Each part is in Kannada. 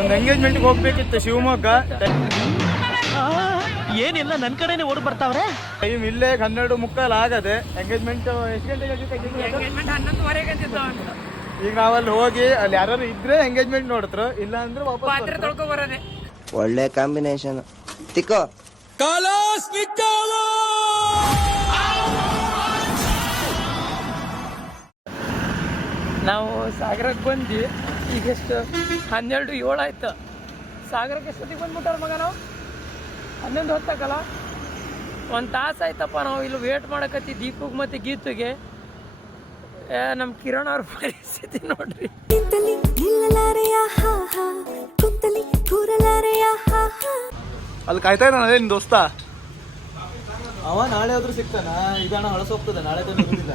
ಒಂದು ಎಂಗೇಜ್ಮೆಂಟ್ಗೆ ಹೋಗ್ಬೇಕಿತ್ತು ಶಿವಮೊಗ್ಗ. ಏನಿಲ್ಲ ನನ್ನ ಕಡೆನೇ ಓಡ್ ಬರ್ತಾವ್ರೆ. ಟೈಮ್ ಇಲ್ಲೇ 12:15 ಆಗದೆ. ಎಂಗೇಜ್ಮೆಂಟ್ ಎಷ್ಟು ಗಂಟೆಗೆ ಆಗಿತ್ತು? 11:30 ಈಗ ನಾವಲ್ಲಿ ಹೋಗಿ ಅಲ್ಲಿ ಯಾರು ಇದ್ರೆ ಎಂಗೇಜ್ಮೆಂಟ್ ನೋಡಿದ್ರು, ಇಲ್ಲ ಅಂದ್ರೆ ವಾಪಸ್ ಬರೋದೆ. ಒಳ್ಳೆ ಕಾಂಬಿನೇಷನ್. ತಿಕ್ಕೋ ನಾವು ಸಾಗರಕ್ಕೆ ಬಂದು ಈಗೆಷ್ಟು 12:07 ಆಯ್ತು. ಸಾಗರಕ್ಕೆ ಎಷ್ಟೊತ್ತಿಗೆ ಬಂದ್ಬಿಟ್ಟಾರ ಮಗ? ನಾವು 11 ಹೊತ್ತಾಕಲ್ಲ, 1 ತಾಸು ಆಯ್ತಪ್ಪ ನಾವು ಇಲ್ಲಿ ವೇಟ್ ಮಾಡಕತ್ತಿ ದೀಪಕ್ ಮತ್ತು ಗೀತುಗೆ. ನಮ್ಮ ಕಿರಣ್ ಅವ್ರ ಪರಿಸ್ಥಿತಿ ನೋಡ್ರಿ. ಅಲ್ಲಿ ಕಾಯ್ತಾ ಇದ್ದಾನ ನಿನ್ ದೋಸ್ತ. ಅವ ನಾಳೆ ಆದ್ರೂ ಸಿಗ್ತಾನ. ಇದಣ್ಣ ಹೊಳಸೋಗ್ತದೆ, ನಾಳೆ ತಂದಿಲ್ಲ.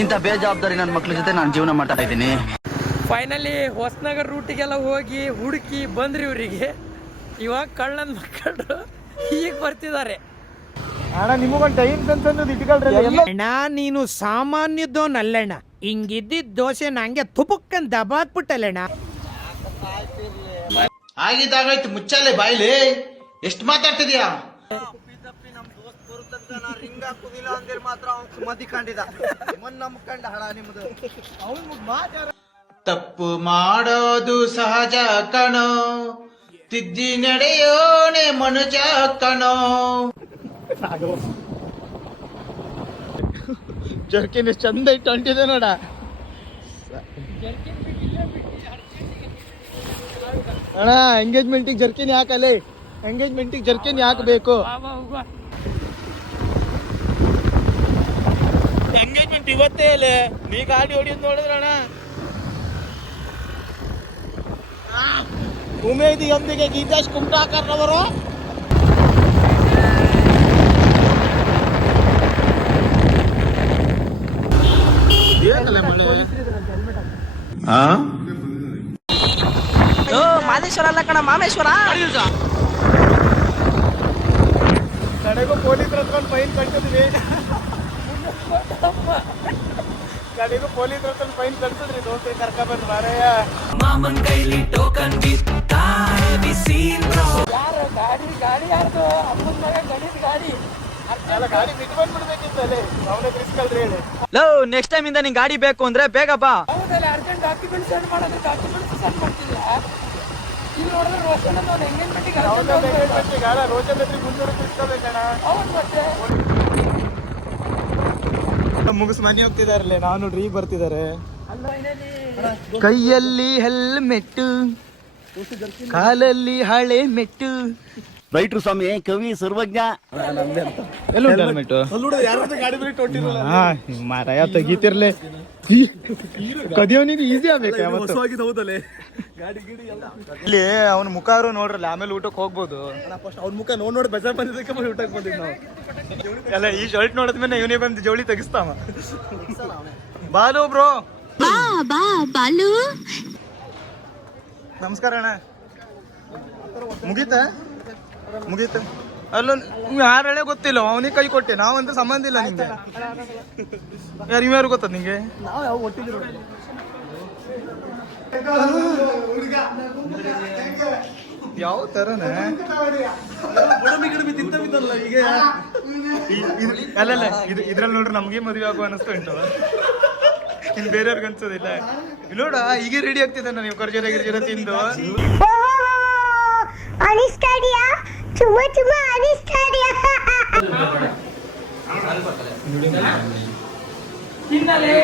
ಇಂಥ ಬೇಜವಾಬ್ದಾರಿ ನನ್ನ ಮಕ್ಳ ಜೊತೆ ನಾನು ಜೀವನ ಮಾಡ್ತಾ ಇದ್ದೀನಿ. ಫೈನಲಿ ಹೊಸನಗರ್ ರೂಟಿಗೆಲ್ಲ ಹೋಗಿ ಹುಡುಕಿ ಬಂದ್ರಿ ಇವರಿಗೆ. ಇವಾಗ ಕಳ್ಳನ ಮಕ್ಕಳು ಈಗ ಬರ್ತಿದ್ದಾರೆ. ಅಣ್ಣ ನಿಮಗೊಂದು ಟೈಮ್ ಅಂತಂದು ಇಟ್ಕೊಳ್ರಿ. ಅಣ್ಣ ನೀನು ಸಾಮಾನ್ಯದೋನಲ್ಲಣ್ಣ, ಹಿಂಗಿದ್ದಿದ್ದ ದೋಸೆ ನಂಗೆ ತುಪಕ್ಕನ್ ದಬಾಕ್ಬಿಟ್ಟಲ್ಲಣ್ಣ. ಆಗಿದ್ದಾಗಾಯ್ತು, ಮುಚ್ಚಾಲೆ ಬಾಯ್ಲಿ. ಎಷ್ಟು ಮಾತಾಡ್ತಿದ್ಯಾ? ತಪ್ಪು ಮಾಡೋದು ಸಹಜ ಕಣೋ, ತಿದ್ದಿ ನಡೆಯೋನೆ ಮನುಜ ಕಣೋ. ಜರ್ಕಿನ್ ಎಷ್ಟು ಚಂದ ಇಟ್ಟು ಅಂಟಿದೆ ನೋಡ. ಅಣ್ಣ ಎಂಗೇಜ್ಮೆಂಟಿಗೆ ಜರ್ಕಿನ್ ಯಾಕಲ್ಲ? ಎಂಗೇಜ್ಮೆಂಟಿಗೆ ಜರ್ಕಿನ್ ಯಾಕೆ ಬೇಕು? ಎಂಗೇಜ್ಮೆಂಟ್ ಇವತ್ತೇ ಅಲ್ಲೇ ನೀ ಗಾಡಿ ಹೊಡಿಯೋದು ನೋಡಿದ್ರಣ್ಣ. ಉಮೇದಿಯೊಂದಿಗೆ ಗೀತಾಶ್ ಕುಮಟಾಕರ್ ಅವರು ಮಾದೇಶ್ವರ ಅಲ್ಲ ಕಣ, ಮಾಮೇಶ್ವರ. ಕಡೆಗೂ ಪೊಲೀಸರ ಹತ್ರ ಫೈನ್ ಕಟ್ಟಿದ್ವಿ. ಕಡೆಗೂ ಪೊಲೀಸರ ಹತ್ರ ಫೈನ್ ಕಟ್ಟಿದ್ರಿ. ದೋಸ್ತ ಕರ್ಕೊಂಡ್ಬಂದು ಮಾರಾಯ. ಮಾಮನ್ ಕೈಲಿ ಟೋಕನ್ ಯಾರು ಗಾಡಿ ಯಾರ್ದು? ಅಮ್ಮನ ಮಗ ಗಣಿತ ಗಾಡಿ. ಅಲ್ಲ ಗಾಡಿ ಬಿಟ್ಟು ಬಂದ್ಬಿಡ್ಬೇಕಿತ್ತು ಅಲ್ಲೇ. ಅವನೇ ಪ್ರಿನ್ಸಿಪಲ್ ಹೇಳಿ. ನೆಕ್ಸ್ಟ್ ಟೈಮ್ ಇಂದ ನಿಂಗೆ ಗಾಡಿ ಬೇಕು ಅಂದ್ರೆ ಬೇಗ ಬಾ. ಹೌದಲ್ಲ, ಅರ್ಜೆಂಟ್ ಡಾಕ್ಯುಮೆಂಟ್ ಸೆಂಡ್ ಮಾಡೋದು. ಡಾಕ್ಯುಮೆಂಟ್ಸ್ ಸೆಂಡ್ ಮಾಡ್ತಿಲ್ಲ. ಇಲ್ಲಿ ನೋಡಿದ್ರೆ ರೋಷನ್ ಅಂತ ಒಂದು ಎಂಗೇಜ್ಮೆಂಟಿಗೆ ರೋಜನ್ ಹತ್ರ ಮುನ್ನೂರು ತಿಳ್ಕೊಬೇಕಣ್ಣ. ಹೌದು ಮತ್ತೆ ಮುಗಿಸ್ ಮನೆ ಹೋಗ್ತಿದಾರಲ್ಲೇ. ನಾವು ನೋಡ್ರಿ ಈಗ ಬರ್ತಿದ್ದಾರೆ. ಕೈಯಲ್ಲಿ ಹೆಲ್ಮೆಟ್ಟು, ಕಾಲಲ್ಲಿ ಹಳೆ ಮೆಟ್ಟು. ರೈಟ್ರು ಸ್ವಾಮಿ, ಕವಿ, ಸರ್ವಜ್ಞ. ಎಲ್ಲ ಹೆಲ್ಮೆಟ್ ಮಾರಾಯ ತೆಗೀತಿರ್ಲೆ. ಕದಿಯೋನಿಗೆ ಈಸಿ ಆಗ್ಬೇಕು. ಇಲ್ಲಿ ಅವ್ನ ಮುಖಾರು ನೋಡ್ರಲ್ಲ, ಆಮೇಲೆ ಊಟಕ್ಕೆ ಹೋಗ್ಬೋದು. ಅವ್ನ ಮುಖ ನೋಡಿ ಬೇಜಾರ್ ಬಂದಿದ್ದಕ್ಕೆ ಊಟಕ್ಕೆ ಬಂದಿದ್ದು ನಾವು ಎಲ್ಲ. ಈ ಶರ್ಟ್ ನೋಡಿದ್ಮೇಲೆ ಇವನೇ ಬಂದು ಜವಳಿ ತೆಗಿಸ್ತಾವ. ಬಾಲು ಬ್ರೋ. ಬಾಲು ನಮಸ್ಕಾರ ಅಣ್ಣ. ಮುಗೀತ ಅಲ್ಲ, ಯಾರು ಹೇಳೇ ಗೊತ್ತಿಲ್ಲ. ಅವನಿಗೆ ಕೈ ಕೊಟ್ಟೆ. ನಾವಂತ ಸಂಬಂಧ ಇಲ್ಲ ನಿಮ್ಗೆ. ಯಾರು ಗೊತ್ತದ ನಿಂಗೆ? ಯಾವ ತರನೇ ಅಲ್ಲಲ್ಲ, ಇದ್ರಲ್ಲಿ ನೋಡ್ರಿ ನಮ್ಗೆ ಮದುವೆ ಆಗುವ ಅನಿಸ್ತಾ ಉಂಟು. ಇನ್ ಬೇರೆಯವ್ರಿಗೆ ಅನ್ಸೋದಿಲ್ಲ. ನೋಡ ಈಗ ರೆಡಿ ಆಗ್ತಿದ್ದಾನೆ. ನೀವು ಕರ್ಜರ ಗಿರ್ಜರ ತಿಂದು ತಿನ್ನಲೇ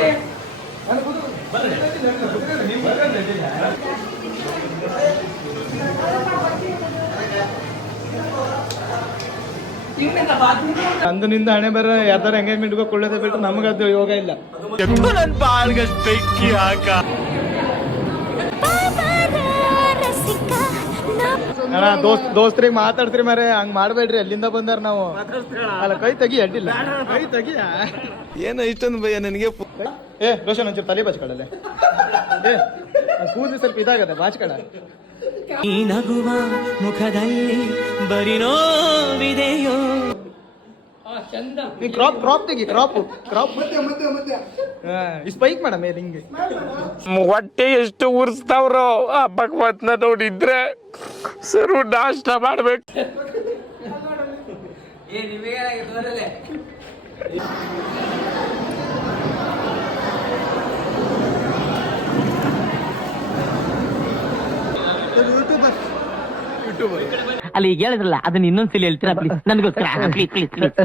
ಅಂದಿನಿಂದ ಹಣೆ ಬರ ಯಾವ್ದಾರ ಎಂಗೇಜ್ಮೆಂಟ್ಗೆ ಕೊಳ್ಳೋದೇ ಬಿಟ್ಟು ನಮಗದು ಯೋಗ ಇಲ್ಲ. ನನ್ ಬಾಳ್ಗಷ್ಟು ಬೆಂಕಿ ಹಾಕ. ಅಣ್ಣ ದೋಸ್ತ್ರಿಗೆ ಮಾತಾಡ್ತೀರಿ ಮಾರೆ, ಹಂಗ್ ಮಾಡ್ಬೇಡ್ರಿ. ಅಲ್ಲಿಂದ ಬಂದಾರ ನಾವು. ಅಲ್ಲ ಕೈ ತೆಗಿ, ಅಡ್ಡಿಲ್ಲ. ಕೈ ತೆಗಿಯ. ಏನು ಇಷ್ಟೊಂದು ಭಯ ನನಗೆ. ಏ ರೋಷನ್ ಒಂಚೂರು ತಲೆ ಬಾಚ್ಕೊಳ್ಳಲೆ. ಏ ಕೂದಲು ಸ್ವಲ್ಪ ಇದಾಗದೆ, ಬಾಚ್ಕಳ. ಈ ನಗುವ ಮುಖದಲ್ಲಿ ಬರಿ ನೋವಿದೆಯೋ. ಚಂದ ನೀ ಕ್ರಾಪ್ ತೆಗಿ ಕ್ರಾಪ್ ಈ ಸ್ಪೈಕ್ ಮೇಡಮ್ ಹಿಂಗೆ ಹೊಟ್ಟೆ ಎಷ್ಟು ಉರ್ಸ್ತಾವ್ರೋ ಆ ಭಗವತ್ನ ನೋಡಿದ್ರೆ ಸರ್ವ ನಾಷ್ಟ ಮಾಡ್ಬೇಕು. ಅಲ್ಲಿ ಈಗ ಹೇಳಿದ್ರಲ್ಲ ಅದನ್ನ ಇನ್ನೊಂದ್ಸಲಿ ಹೇಳ್ತೀರಾ ಪ್ಲೀಸ್ ನನಗೋಸ್ಕರ ಪ್ಲೀಸ್ ಪ್ಲೀಸ್ ಪ್ಲೀಸ್.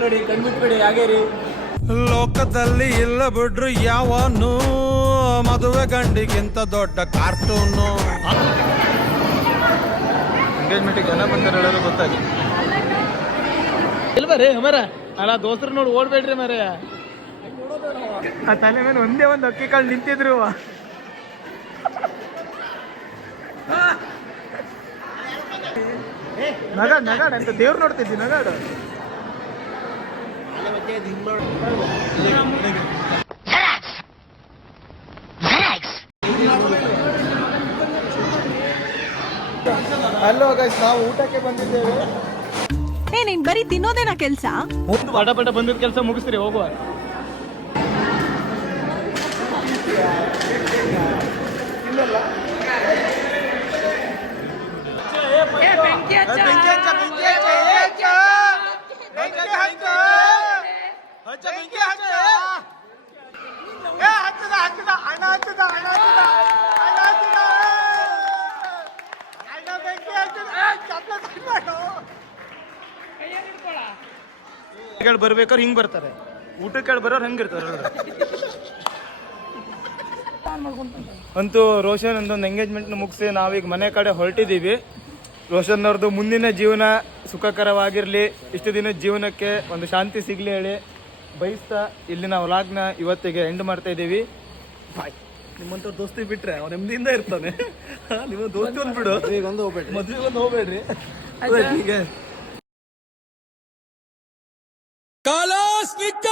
ನೋಡಿ ಕಣ್ಬಿಟ್ಬೇಡಿ ಹಾಗೆ ರೀ. ಲೋಕದಲ್ಲಿ ಇಲ್ಲ ಬಿಡ್ರು ಯಾವನು ಮದುವೆ ಗಂಡಿಗಿಂತ ದೊಡ್ಡ ಕಾರ್ಟೂನು. ಎಂಗೇಜ್ಮೆಂಟಿಗೆ ಜನ ಬಂದಾರ ಹೇಳೋದು ಗೊತ್ತಾಗಿ ಇಲ್ವ ರೇ ಮರ ಅಲ್ಲ ದೋಸ್ರು ನೋಡಿ ಓಡ್ಬೇಡ್ರಿ ಮರ. ಆ ತಲೆ ಮೇಲೆ ಒಂದೇ ಒಂದು ಅಕ್ಕಿ ಕಾಳು ನಿಂತಿದ್ರು. ನಗಾಡ ಅಂತ ದೇವ್ರು ನೋಡ್ತಿದ್ದಿ ನಗಾಡು. ಹಲೋ ಗೈಸ್, ನಾವು ಊಟಕ್ಕೆ ಬಂದಿದ್ದೇವೆ. ನೀನ್ ಬರೀ ತಿನ್ನೋದೇನಾ ಕೆಲ್ಸ? ಪಟ ಪಟ ಬಂದಿದ್ದ ಕೆಲಸ ಮುಗಿಸ್ರಿ ಹೋಗುವ. ಬರ್ಬೇಕಾದ್ರೆ ಹಿಂಗ್ ಬರ್ತಾರೆ, ಊಟಕ್ಕೆ ಬರೋರು ಹಂಗಿರ್ತಾರೆ. ಅಂತೂ ರೋಷನ್ ಒಂದೊಂದು ಎಂಗೇಜ್ಮೆಂಟ್ ಮುಗಿಸಿ ನಾವೀಗ ಮನೆ ಕಡೆ ಹೊರಟಿದ್ದೀವಿ. ರೋಷನ್ ಅವ್ರದ್ದು ಮುಂದಿನ ಜೀವನ ಸುಖಕರವಾಗಿರಲಿ, ಇಷ್ಟು ದಿನದ ಜೀವನಕ್ಕೆ ಒಂದು ಶಾಂತಿ ಸಿಗ್ಲಿ ಹೇಳಿ ಬಯಸ್ತಾ ಇಲ್ಲಿ ನಾವು ವ್ಲಾಗ್ನ ಇವತ್ತಿಗೆ ಎಂಡ್ ಮಾಡ್ತಾ ಇದ್ದೀವಿ. ಬಾಯ್. ನಿಮ್ಮಂತ ದೋಸ್ತಿ ಬಿಟ್ರೆ ಅವ್ನು ನೆಮ್ಮದಿಯಿಂದ ಇರ್ತಾನೆ. ನಿಮ್ಮ ದೋಸ್ತಿ ಒಂದು ಬಿಡು, ಮದ್ವೆಗೆ ಒಂದು ಹೋಗ್ಬೇಡ್ರಿ. ಕಾಲಾಸ್ನಿಕ